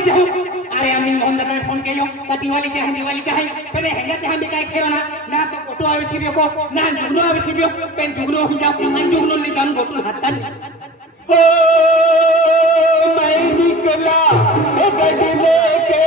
दिवाळी जाऊ अरे आम्ही मोहन दादा फोन केलो का दिवाळी क्या है पहले हेंगा ते हम काय खेलो ना तो कोटो आविसी बेको ना जुगनो आविसी बेको पेन जुगनो हो जाओ मन जुगनो ले जान गोटू हातन ओ मैं निकला बदले के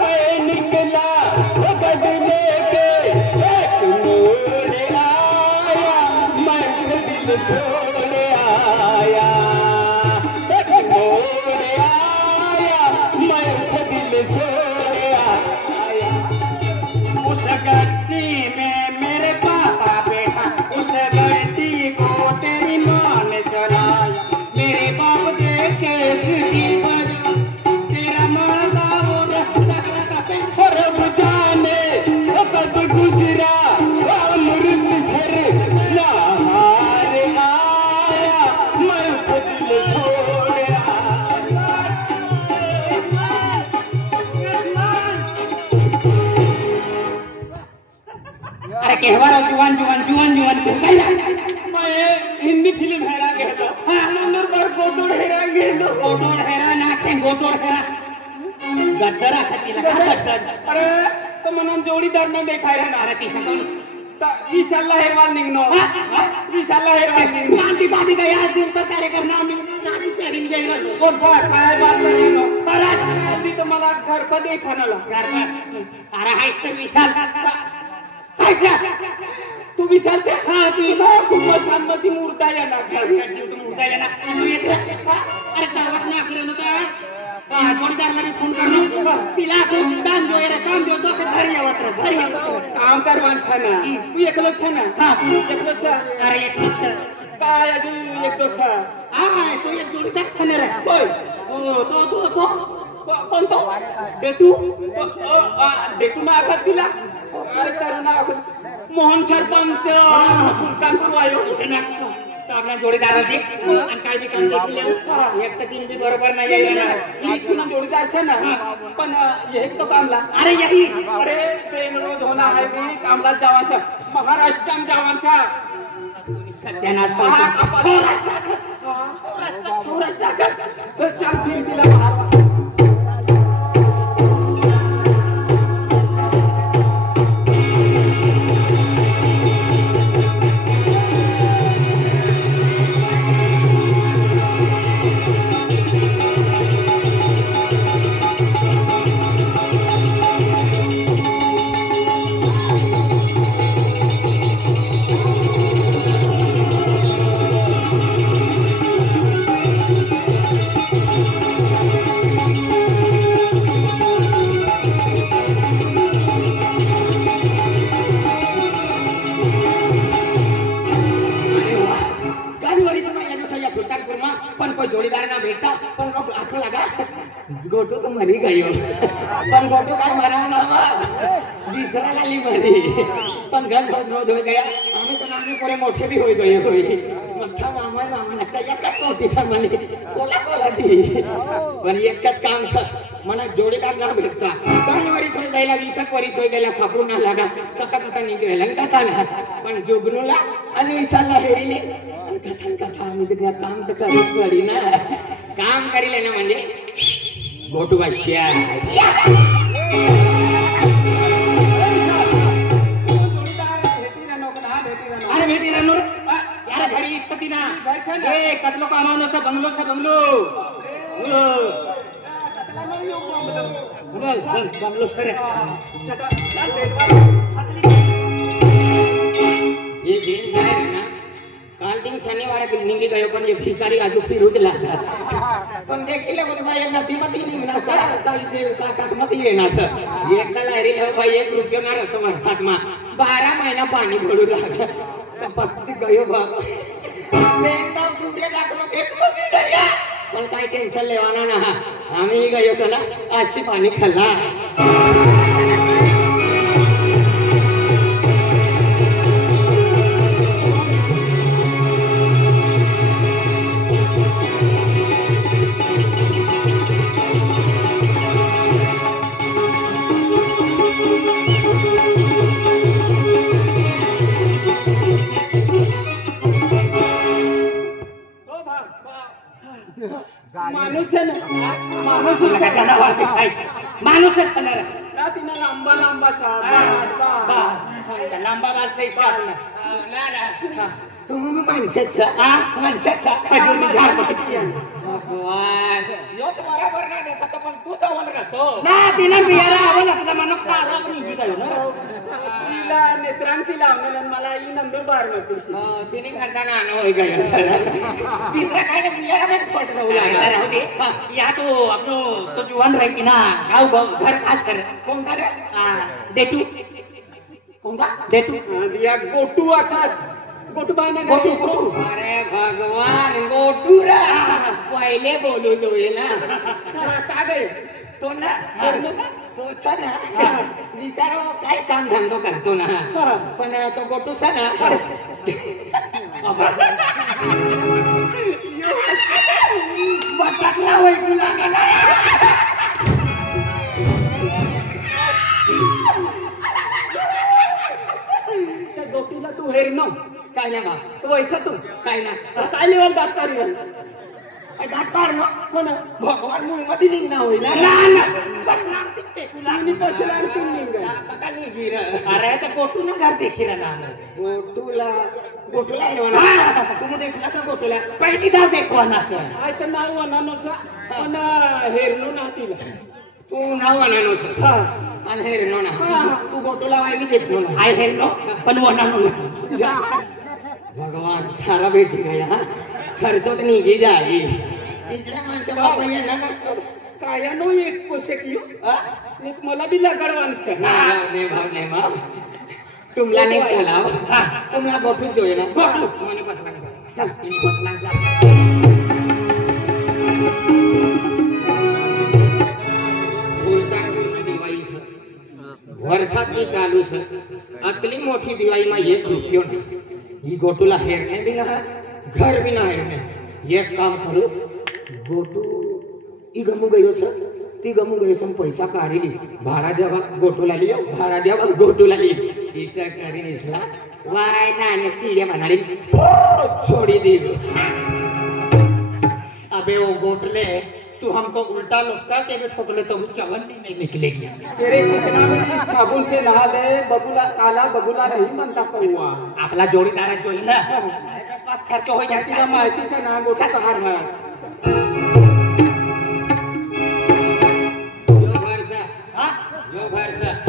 मैं निकला बदले के एक मोड़ आया मैं दिल छोड़ आया एक मोड़ आया मैं दिल छोड़ आया उस गद्दी में मेरे पापा बैठा उस गद्दी को तेरी माँ ने चलाया मेरे बाप देखे तेरा माँ बाप रब जाने कब गुजरा अमृत सर नहार आया मैं दिल छोड़ अरे कहवारो जुवान मैं हिंदी फिल्म हेरा गेलो नंबर पर गोतोड हेरा नाटे गोतोड हेरा गद्दरा खतीला गद्दर अरे तो म्हणून जोडीदार न देखाय रे अरे ती सकून विशालला हेरवाल निघनो विशालला हेरवाल निघनो बांधी का याद दिन तो कार्यक्रम नामी चढीन गेलो कोण काय बात नाही परत आधी तर मला घर पर देखानला घर पर अरे हायस तर विशाल हायस तू विशाल से हां ती ना खूप सामती मूर्ता या ना तू येत अरे गावात ना करन का जोडीदारला मी फोन करनो तिला खूप काम जो रे काम देतो ते घरी येवत काम कर माणसाना तू एकलो छ ना हां एकलो छ अरे एकलो छ काय अजून एकलो छ हां तू एक जोडीदार छ रे होय तो कोण तो डेटू ना आखत तिला अरे करुणा मोहन सरपंच सुलतानपूर आयो इसने तो आपला जोडीदार होती आणि काय बी काम देखील एक तर दिन भी बरोबर नाही येणार एक तुला जोडीदार छे ना पण एक तो कामला अरे यही अरे ट्रेन रोज होना है भी कामला जावासा महाराष्ट्र जावासा सत्यानाश सौराष्ट्र चल फिर दिला बाहर जोड़ीदार ना भेटता पण आखो लगा गोटो तो मरी गयो पण गोटो काय मराव ना विसरा लागली मरी पण घर रोज हो गया आम्ही तर नामे कोरे मोठे भी होई गए होई मठा मामा लगता एकच मोठी सा मनी कोला दी पण एकच काम छ मना जोडीदार ना भेटता 3 वर्ष होई गेला 20 वर्ष होई गेला सापडून ना लागा कथा निघेला कथा ना पण जोगनुला आणि विशालला हेरिले कथा आम्ही तर काम तर करूच पडी ना काम करीले ना म्हणजे गोटू भाष्या अरे भेटी ना नूर यार घरी इतकी ना ए कतलो कामानो सा बंगलो बंगलो सर ये दिन है ना काल दिन शनिवार निघी गयो पण ये भिकारी आजू फिरूच लागला पण देखिले बोल भाई नदीमती निघना सर काही जे काकासमती येणार सर एकला रे भाई 1 रुपया मार तुम्हारे साथ में 12 महीना पानी पडू लागला तर पस्ती गयो बाप एकदम दूरे लागलो एक मगी गया पण काही टेन्शन लेवाना ना आम्ही गयो चला आज ती पाणी खाल्ला माणूस आहे ना माणूस माणूसच खाणार ना तिनं लांबा लांबा लांबा माणसाचा तुम्ही माणसाचा माणसाचा बरोबर नाही देखा पण तू जाऊन राहतो ना तिनं बियाला आवड आपला माणूस तिला नेत्रांती लावलेलं मला ही नंदुरबार मध्ये तिने करताना अनुभव तिसरा काय बियाला मध्ये फोट राहू या तो आपलो तो जुवान राहील ना गाव घर खास कर कोणता रे देटू कोणता देटू दिया गोटू आता गोटू बायना गोटू अरे भगवान गोटू रे पहिले बोलू दोय ना का गए तो ना तो ना बिचारो काय काम धंदो करतो ना पण तो गोटू सा ना बटाकला होय तुला त्या गोटूला तू हेर न काय ना तो ऐकतो काय ना काय लेवल दात काढी दात काढ ना हो ना भगवान मुळमध्ये निघणं होईल अरे तर गोटू ना घर देखील ना गोटूला गोटूला तुम्ही देखला सर गोटूला पहिली दात देखवा ना तर नाव वनानोसा पण हेरलो ना तिला तू नाव वनानोसा आणि हेरलो ना तू गोटूला वाय मी देखलो ना आय हेरलो पण वनानो भगवान सारा भेटी गया खर्चोत निघी जाई इकडे माणसं बाबा यांना काया नो एक कोसे कियो मला बी लगडवानस नाही भाव तुमला नाही चलाव तुम्हाला गोठून जोय ना गोठू मने पसला चल तिने पसला वर्षात मी चालू सर अतली मोठी दिवाळी मा एक रुपयो नाही ही गोटूला हेरणे बी ना घर बी ना हेरणे एक काम करू गोटू ती गमू गयो सर ती गमू गयो सर पैसा काढली भाडा द्यावा गोटूला लियो भाडा द्यावा गोटूला लियो तिचा करी निसला वाय ना चिड़िया बनाड़ी छोड़ी दी अबे वो गोटले तू हमको उल्टा लुटका के भी ठोकले तो चवन नहीं निकलेगी तेरे कितना साबुन से नहा ले बबुला काला बबुला नहीं मनता कौवा आपला जोडीदार जोडी ना पास खर्च हो जाती ना माहिती से ना गोटा कहार है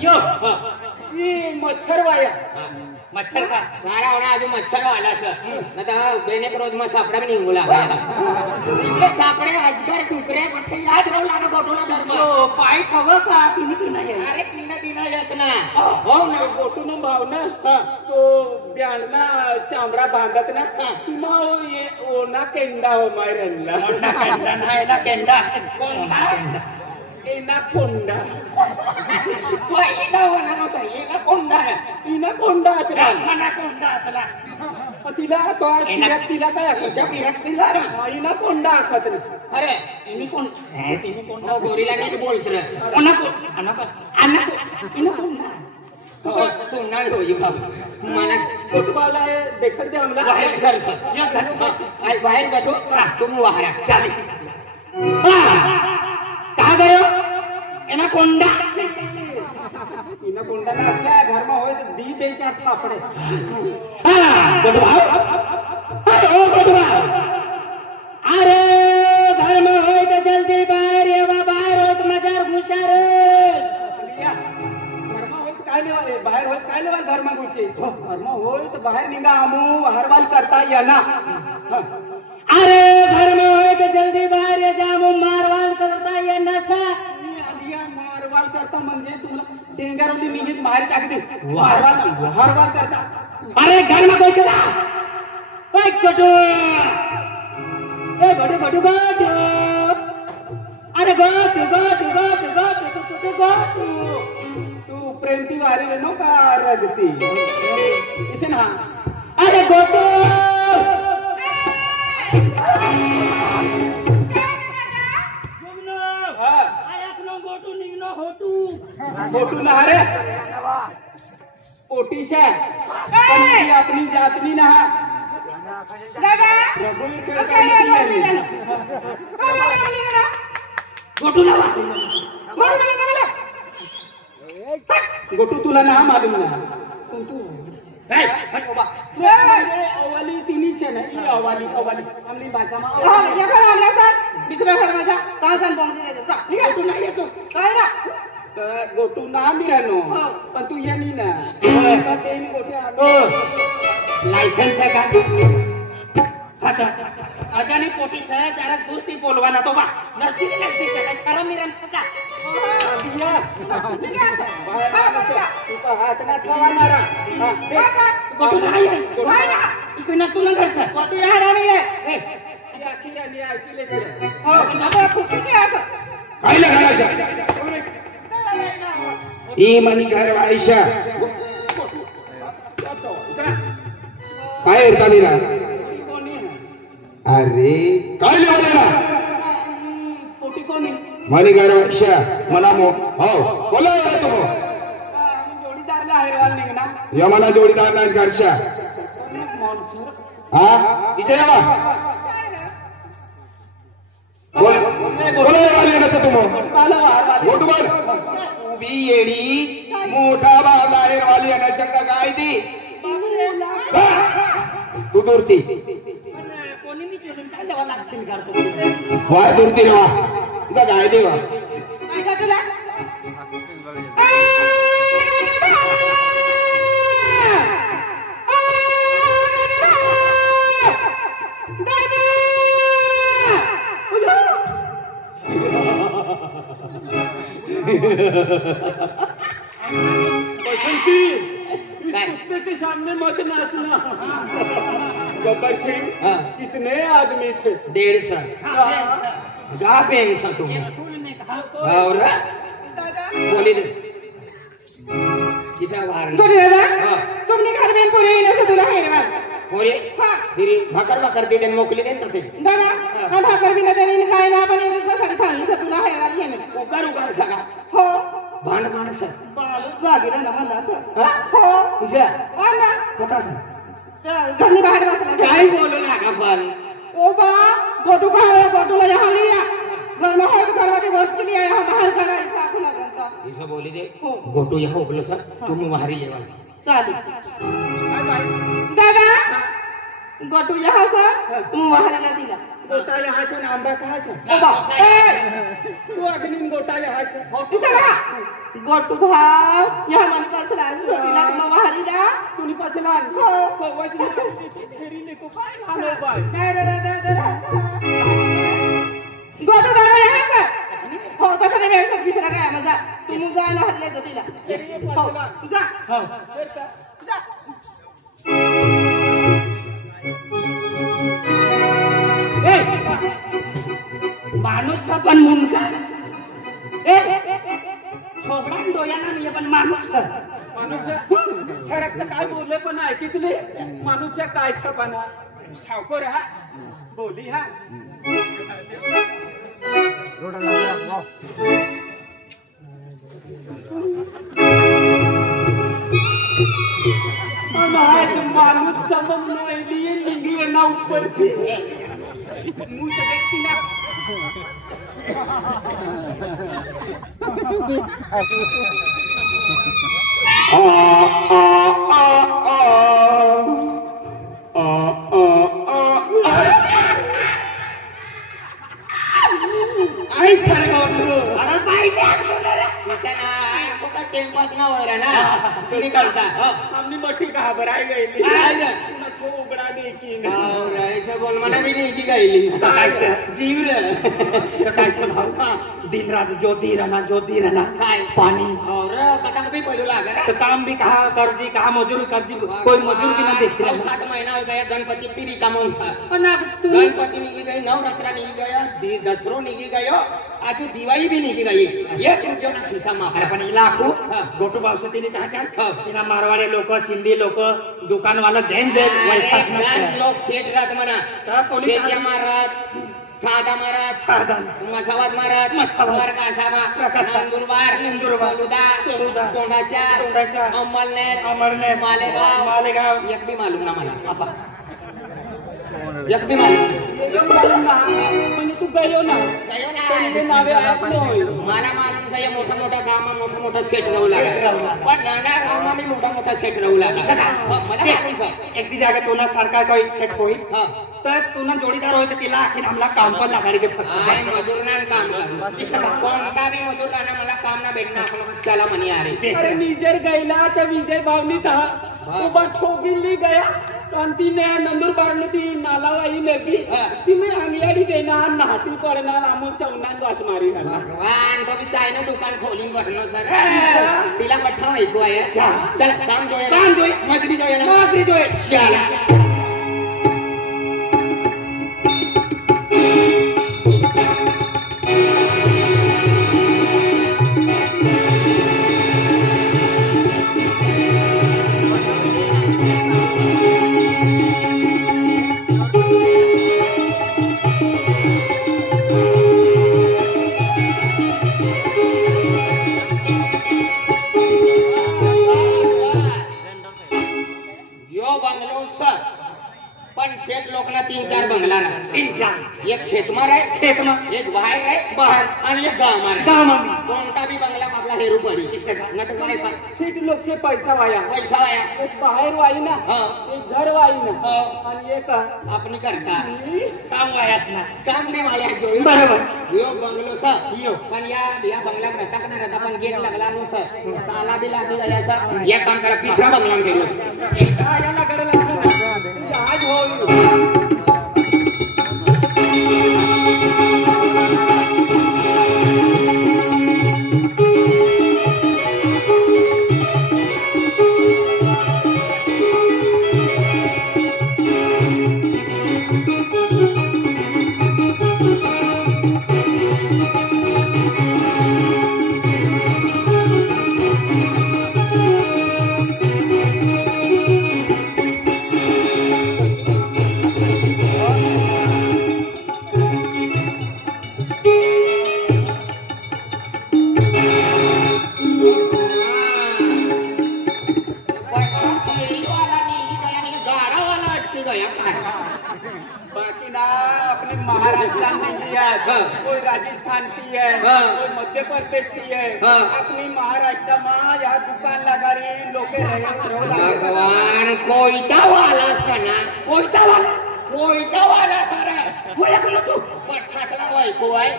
यो ये मच्छर वाया मच्छर का सारा होना अजून मच्छर वाला सर ना तर बेने रोज मग सापडा पण निघू लागला इकडे सापडे अजगर टुकरे पठ्ठे याद राहू लागत गोटूला धर्म पाय खवं का तीन अरे तीन येत ना हो ना गोटून भाव ना तो ब्यांडना चामडा बांधत ना तुमा ओना केंडा हो मायरनला ना केंडा कोणता एना कोंडा इना वनानोसा एना कोंडा इना कोंडा अतला मना कोंडा अतला तिला तो तिला काय आखच्या पिरट तिला ना इना कोंडा आखत अरे इनी कोण गोरीला नीट बोलत रे कोणा इना कोंडा तू नाही होई बाबा मला गोटवाला देखत दे आम्हाला बाहेर घर सर या घर बाहेर बैठो तुम वाहरा चाली कहा गयो एना कोंडा ना अच्छा घर में होए तो दी बे चार थापड़े हां गोटवा ओ गोटवा अरे घर में होए तो जल्दी बाहर ये बाहर हो तो मजार घुसार लिया घर में होए तो काय लेवा बाहर होए काय लेवा घर में घुसे घर में होए तो बाहर निगा आमू हरवाल करता या ना अरे घर में होए तो जल्दी बाहर ये जामू मारवाल करता ये नशा मारवाल करता म्हणजे तुला टेंगारवली निघित बाहेर टाकते मारवाल करता अरे घर में कोई चला ओए गोटू ए गोटू अरे गोटू तू प्रेमती वारी नो का रगती इसे ना अरे गोटू गोटू ना रे ओटीस है अपनी जातनी ना दादा रघुवीर खेळ काय काय बोलली नाही. ना गोटू नावा बोल मला गोटू तुला ना मालूम ना पण तू अवाली तिनीच आहे ना ही अवाली अवाली आमनी भाषा हा या खरं आला सर दुसऱ्या घर माझा का सांग बॉम्बे जा ठीक आहे गोटू नाही येतो काय ना गोटू ना मिरानो हो. पण तू ये नी ना लायसन्स आहे का आता अजानी पोटी सर जरा दोस्ती बोलवाना तो बा नसती काय शरम मिरम सका हात ना ठेवणारा गोटू नाही इकडे ना तुला घरचा तू या राणी आहे हो आता खुशी काय असं काय लगा ही मनी घर आयशा काय येतानी ना अरे काय लेवला पोटी कोणी मनी घर आयशा मना मो हो बोला तुम जोडीदारला हैरवाल निघना यमना जोडीदार नाही घरच्या हा इथे यावा बोला वाली नसतं तुम गोट बोल उभी येडी मोठा बाबला वाली नसका काय ती तू दूरती कोणी मी काय द्यावा लागतील करतो वाय दूरती रे वा तुला काय देवा काय का तुला बसंती इस कुत्ते के सामने मत नाचना गब्बर सिंह कितने आदमी थे 150 जा पेंसा तुम और दादा बोली दे किसा वार तो दादा तुमने घर में पूरे ही नसे तुला हैरवाल होरे हां फिर भाकर दे देन मोकली देन तथे दादा हम भाकर भी नजर इन काय ना पण इनका साडी थाळी से तुला हैरवाल ये मी उकार सगा हो भांड भांड सर बालूच बागेला ना मला हो किसा और ना कथा सर घरनी बाहेर बसला काय बोलू लागा पण ओ बा गोटू का है गोटूला यहाँ लिया घर में है दरवाजे बस के लिए यहाँ बाहर खड़ा ऐसा खुला करता ऐसा बोली दे हो गोटो यहाँ बोलो सर तुम वहां लेवा चाली दादा गोटू यहाँ से तुम वहां ला दिला गोटा यहाँ से आंबा कहाँ से ओ बा ए तू अग्नि गोटा यहाँ से तू चला गोटू भाव यहाँ मन पर सलाम दिला तुम वहां ला तुनी पसला हो तो वैसे फेरी ले तो काय नानो बाय गोटू दादा यहाँ से हो तो खरे व्यवस्थित बिसरा काय मजा तुम जाना हल्ले तो तिला हो जा हां जा माणूस पण मुंडका छोकरा डोळ्याना नाही पण माणूस सरक काय बोलले पण ऐकितले माणूस काय सपना ठाकोर हा बोली हा माणूस समज लिए लिंगी ना ऊपर मुंह तो देखती ना आई सर गोटू अरे बाई इतना आपका टेम्पस ना हो रहा ना तिने करता हमने मट्टी कहाँ पर आई गई ना सो उगड़ा देखी ना और ऐसे बोल मना भी नहीं की गई जीव रे तो कैसे भाव दिन रात ज्योति रहना पानी और कटा भी पहलू लागा तो काम भी कहा कर्जी कहा मजदूरी कर्जी कोई मजदूर भी ना देख रहा 7 महीना हो गया गणपति तिरी का मौसा ना तू गणपति निघी गई नवरात्रा निघी गया दसरो निघी गयो आज दिवाळी भी निघी गई एक रुपया ना खिसा मा अरे पण इलाकू गोटू बावसतीने कहा चाल तिना मारवाडी लोक सिंधी लोक दुकान वाला लोक सेट राहत म्हणा शेत्या मारत साधा महाराज साधा मसावाद महाराज मसावाद कासावा नंदुरबार तोडुदा तोंडाच्या अमरनेर मालेगाव एक भी मालूम ना मला एक बी मालूम म्हणजे तू गयो ना गयो ना. त्यांचे नावे ऐकलोय. मला मालूम आहे मोठा मोठा गाव मोठा मोठा सेट राहू लागला पण नाना गाव मी मोठा मोठा सेट राहू लागला मला मालूम आहे. एक दी जागा तोना सारखा काही सेट होई हा तर तुला जोडीदार होय तर तिला आखीन आम्हाला काम पण लागाडी के फक्त आय मजूर ना काम करू कोणता बी मजूर ना मला काम ना भेटणार आपण चला म्हणे अरे अरे मी जर गईला तर विजय भावनी था उभा ठोकिली गया आणि तिने नंदुरबारने ती नालावाई लगी तिने अंगयाडी देणार नाटी पडणार आमो चवनात वास मारी भगवान तो भी चायना दुकान खोली बटनो सर तिला पठ्ठा ऐकू आहे चल काम जोय काम जोय मजरी जोय ना मजरी जोय चला पण शेत लोकना 3-4 बंगला ना 3-4 एक खेतमार आहे खेतमा एक बाहेर आहे बाहेर आणि एक गावमार आहे गावमा कोणता बी बंगला आपला हेरू पडी न तर काय का सीट लोक से पैसा वाया पैसा वाया एक बाहेर वाई ना हा एक घर वाई ना हा आणि एक आपणी करता काम वायात ना काम नाही वाया जो बरोबर यो बंगलो सा यो पण या बंगला रहता का नाही रहता पण गेट लागला नो सर ताला बी लागी गया सर एक काम करा तिसरा बंगला में गेलो याला गडला आज होईल बाकी ना अपने महाराष्ट्र में है कोई राजस्थान की है कोई मध्य प्रदेश की है अपनी महाराष्ट्र में या दुकान लगाड़ी लोग भगवान कोयता वाला ना कोयता वाला सारा वो एक लो तू पठाकला वाई को आहे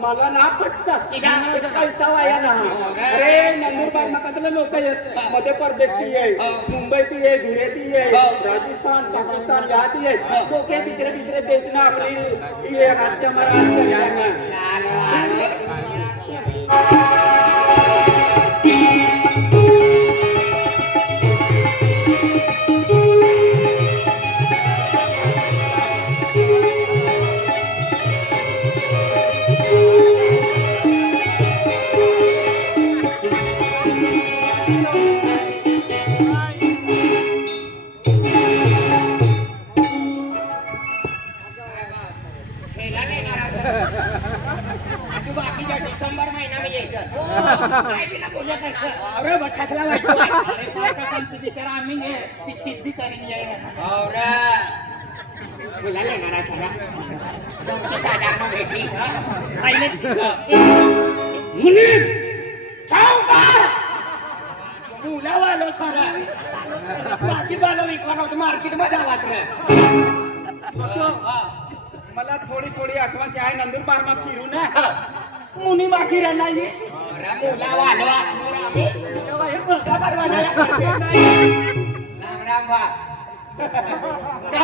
मला ना पटतात पैसा वाया ना अरे नंदुरबार मकातले लोक आहेत मध्य प्रदेश ती आहे मुंबई ती आहे धुळे ती आहे राजस्थान पाकिस्तान या ती आहे लोक दुसरे देश ना आपली राज्य डिसेंबर महिना में अरे बठासला वाटतो अरे सांगते बिचारा आम्ही ती सिद्धी करीन यायला और बोला लेणार सारा तुमच्या साधारण भेटली आईले मुनी सावकार मुलावालो सारा भाजीपाला विकवाना होतं मार्केट मध्ये आवाज रे मला थोडी आठवण आहे नंदुरबार मा फिरू ना मुनी मागी राहणार मुलावालो राम राम राम राम